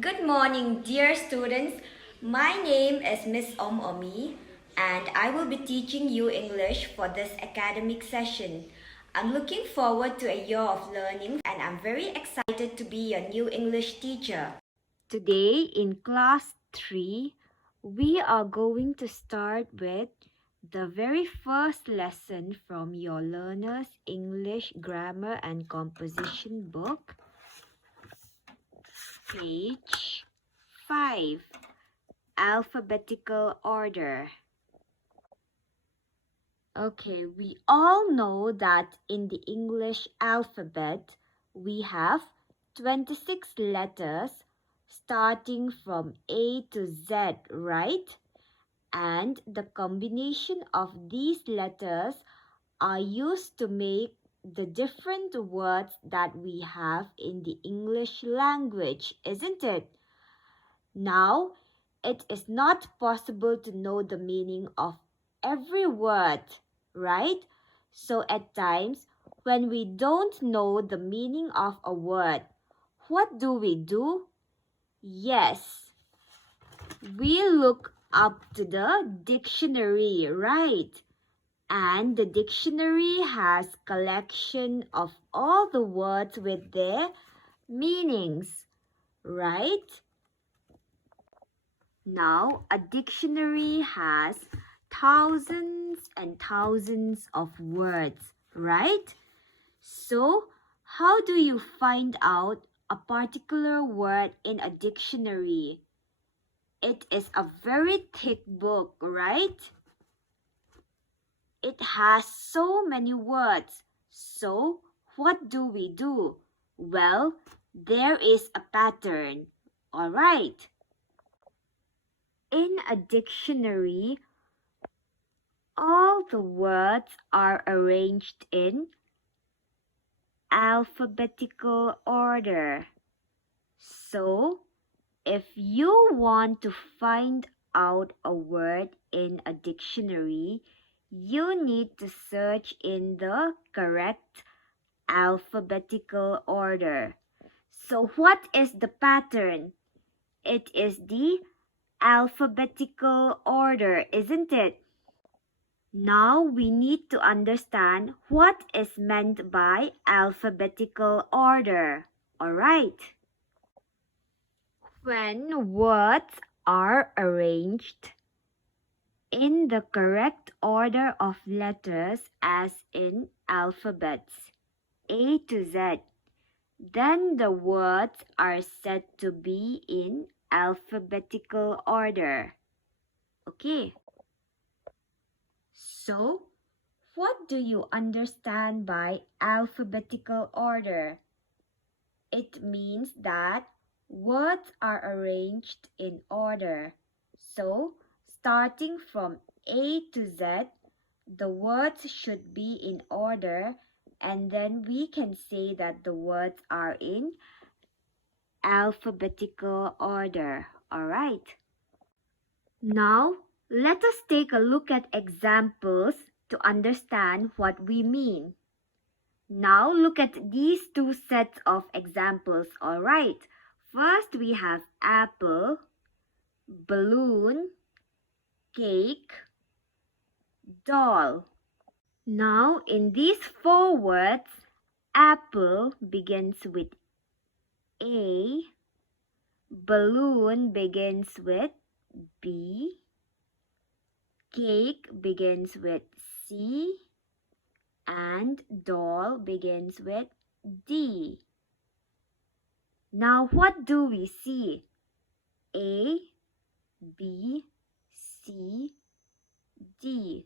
Good morning, dear students. My name is Miss Omi, and I will be teaching you English for this academic session. I'm looking forward to a year of learning, and I'm very excited to be your new English teacher. Today, in class 3, we are going to start with the very first lesson from your Learner's English Grammar and Composition book. Page 5. Alphabetical order. Okay, we all know that in the English alphabet, we have 26 letters starting from A to Z, right? And the combination of these letters are used to make the different words that we have in the English language, isn't it? Now, it is not possible to know the meaning of every word, right? So at times, when we don't know the meaning of a word, what do? Yes, we look up to the dictionary, right? And the dictionary has collection of all the words with their meanings, right? Now, a dictionary has thousands and thousands of words, right? So, how do you find out a particular word in a dictionary? It is a very thick book, right? It has so many words. So, what do? Well, there is a pattern, all right? In a dictionary, all the words are arranged in alphabetical order. So, if you want to find out a word in a dictionary, you need to search in the correct alphabetical order. So, what is the pattern? It is the alphabetical order, isn't it? Now we need to understand what is meant by alphabetical order. Alright. When words are arranged in the correct order of letters as in alphabets A to Z, then the words are said to be in alphabetical order. Okay. So, what do you understand by alphabetical order? It means that words are arranged in order. So, starting from A to Z, the words should be in order, and then we can say that the words are in alphabetical order. Alright. Now, let us take a look at examples to understand what we mean. Now, look at these two sets of examples, alright? First, we have apple, balloon, cake, doll. Now, in these four words, apple begins with A, balloon begins with B, cake begins with C, and doll begins with D. Now, what do we see? A, B, C, D.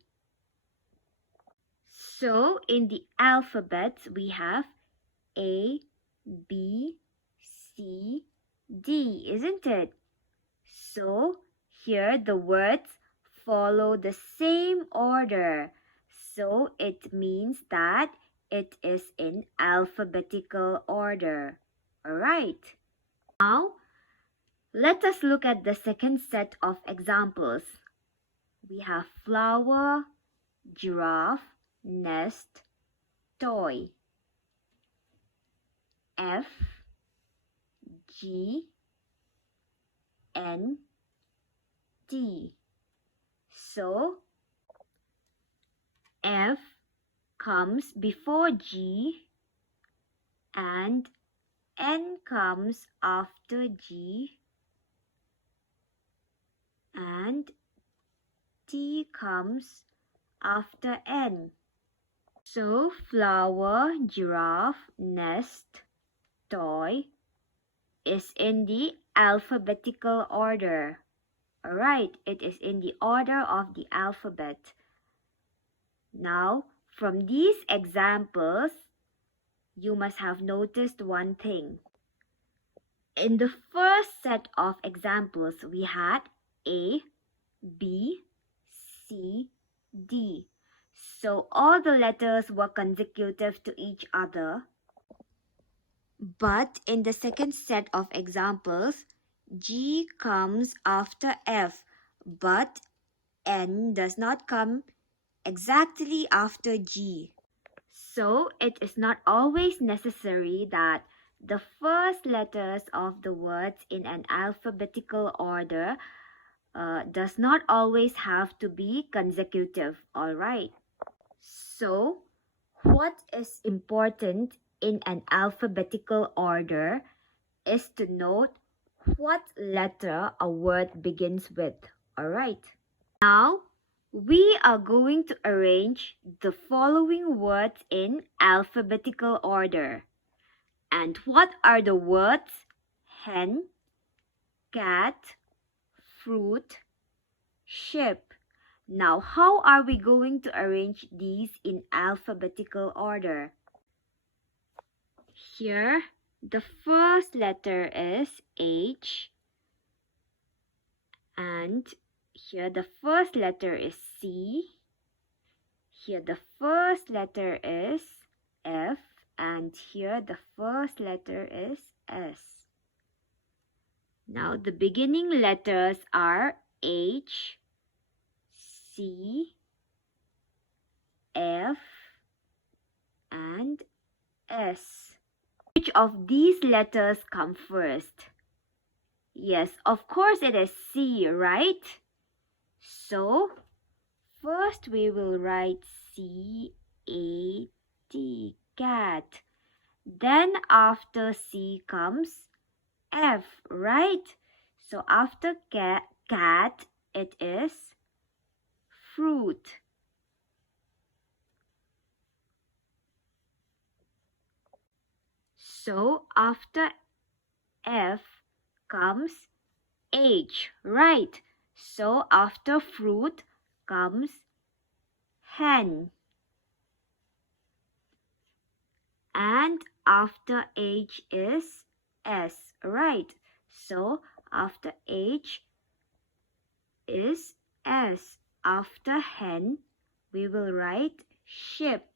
So, in the alphabet, we have A, B, C, D, isn't it? So, here the words follow the same order. So, it means that it is in alphabetical order. Alright. Now, let us look at the second set of examples. We have flower, giraffe, nest, toy. F, G, N, T. So F comes before G and N comes after G and T comes after N. So flower, giraffe, nest, toy is in the alphabetical order. Alright, it is in the order of the alphabet. Now, from these examples, you must have noticed one thing. In the first set of examples, we had A, B, C, D. So all the letters were consecutive to each other. But in the second set of examples, G comes after F, but N does not come exactly after G. So it is not always necessary that the first letters of the words in an alphabetical order does not always have to be consecutive, alright? So what is important in an alphabetical order is to note what letter a word begins with, alright? Now, we are going to arrange the following words in alphabetical order. And what are the words? Hen, cat, fruit, ship. Now, how are we going to arrange these in alphabetical order? Here, the first letter is H, and here the first letter is C. Here the first letter is F, and here the first letter is S. Now the beginning letters are H, C, F, and S. Which of these letters come first? Yes, of course it is C, right? So, first we will write C-A-T, cat. Then after C comes F, right? So after cat, it is fruit. So after F comes H, right? So after fruit comes hen. And after H is S, right? So after H is S. After hen, we will write ship.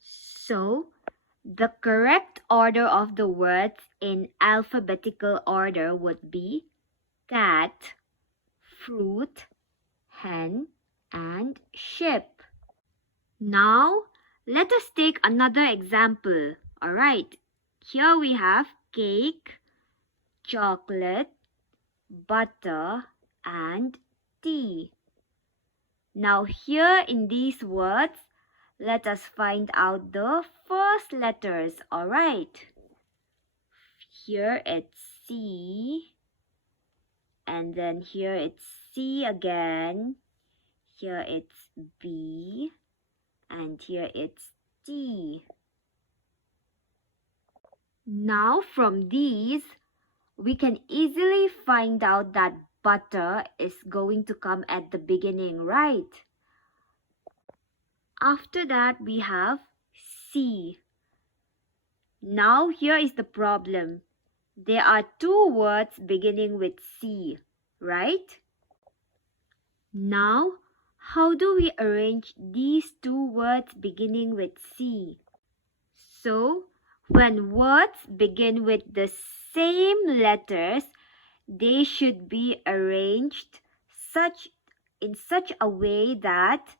So the correct order of the words in alphabetical order would be cat, fruit, hen, and ship. Now, let us take another example. Alright, here we have cake, chocolate, butter, and tea. Now, here in these words, let us find out the first letters. Alright, here it's C, and then here it's C again, here it's B, and here it's T. Now from these, we can easily find out that butter is going to come at the beginning, right? After that, we have C. Now here is the problem. There are two words beginning with C, right? Now, how do we arrange these two words beginning with C? So, when words begin with the same letters, they should be arranged in such a way that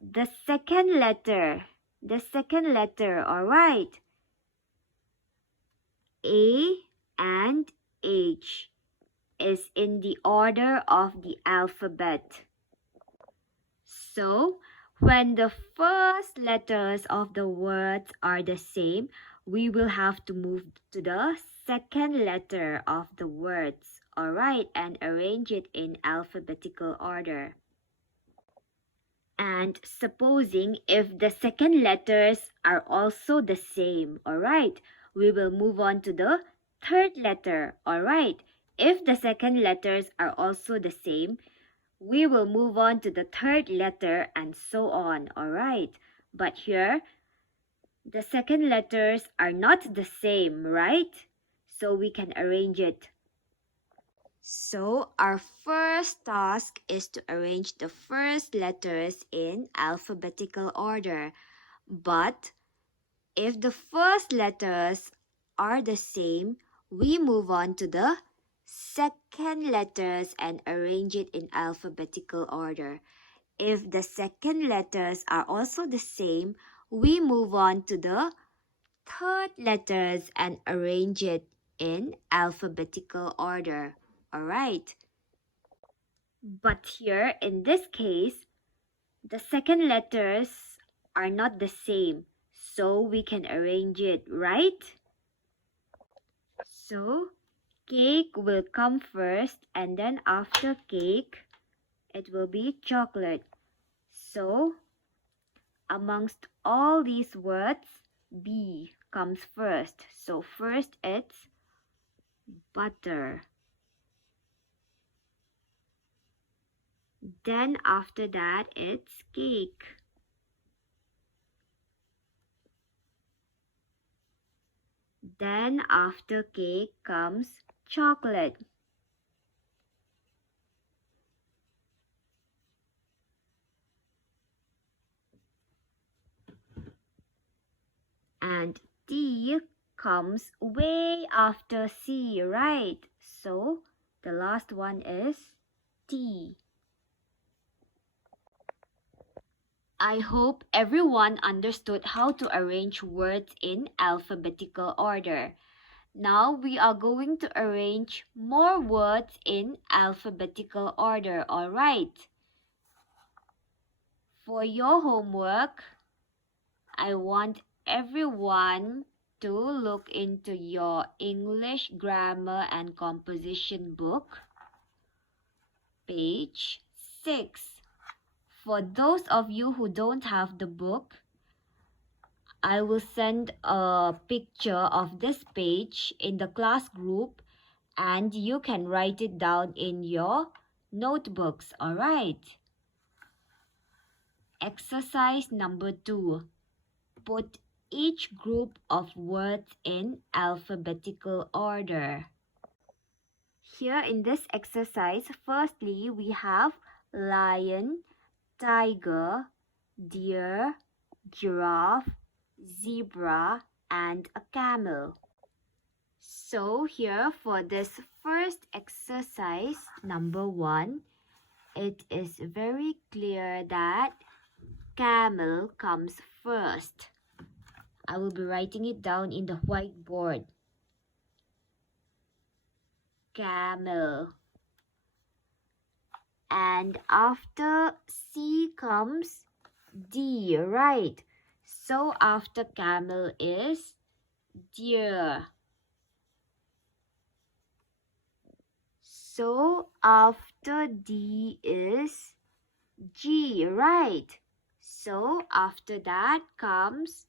the second letter, alright, A and H is in the order of the alphabet. So, when the first letters of the words are the same, we will have to move to the second letter of the words, alright, and arrange it in alphabetical order. And supposing if the second letters are also the same, alright, we will move on to the third letter, alright. If the second letters are also the same, we will move on to the third letter and so on, alright. But here, the second letters are not the same, right? So we can arrange it. So our first task is to arrange the first letters in alphabetical order. But if the first letters are the same, we move on to the second letters and arrange it in alphabetical order. If the second letters are also the same, we move on to the third letters and arrange it in alphabetical order. Alright. But here, in this case, the second letters are not the same, so we can arrange it, right? So, cake will come first, and then after cake, it will be chocolate. So, amongst all these words, B comes first. So, first it's butter. Then after that, it's cake. Then after cake comes chocolate. And T comes way after C, right? So the last one is T. I hope everyone understood how to arrange words in alphabetical order. Now we are going to arrange more words in alphabetical order, alright? For your homework, I want everyone to look into your English grammar and composition book, page 6. For those of you who don't have the book, I will send a picture of this page in the class group and you can write it down in your notebooks, alright? Exercise number 2. Put each group of words in alphabetical order. Here in this exercise, firstly we have lion, tiger, deer, giraffe, zebra, and a camel. So here for this first exercise, number 1, it is very clear that camel comes first. I will be writing it down in the whiteboard. Camel. And after C comes D, right? So after camel is deer. So after D is G, right? So after that comes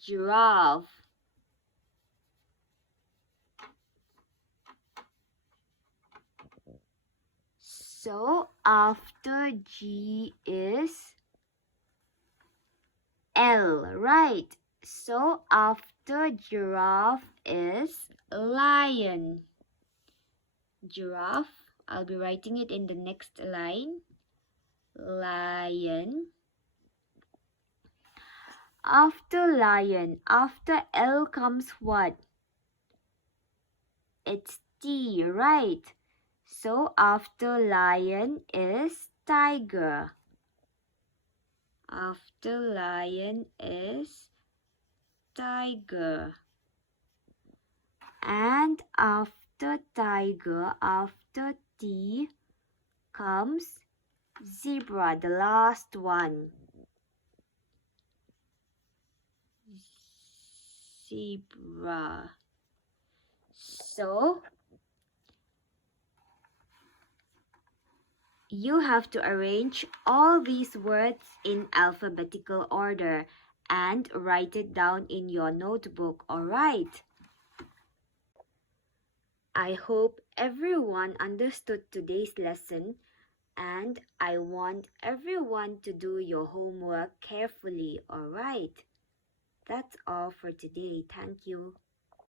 giraffe. So after G is L, right? So after giraffe is lion. Giraffe, I'll be writing it in the next line. Lion. After lion, after L comes what? It's T, right? So after lion is tiger. After lion is tiger. And after tiger, after T comes zebra, the last one. Zebra. So you have to arrange all these words in alphabetical order and write it down in your notebook, alright? I hope everyone understood today's lesson, and I want everyone to do your homework carefully, alright? That's all for today. Thank you.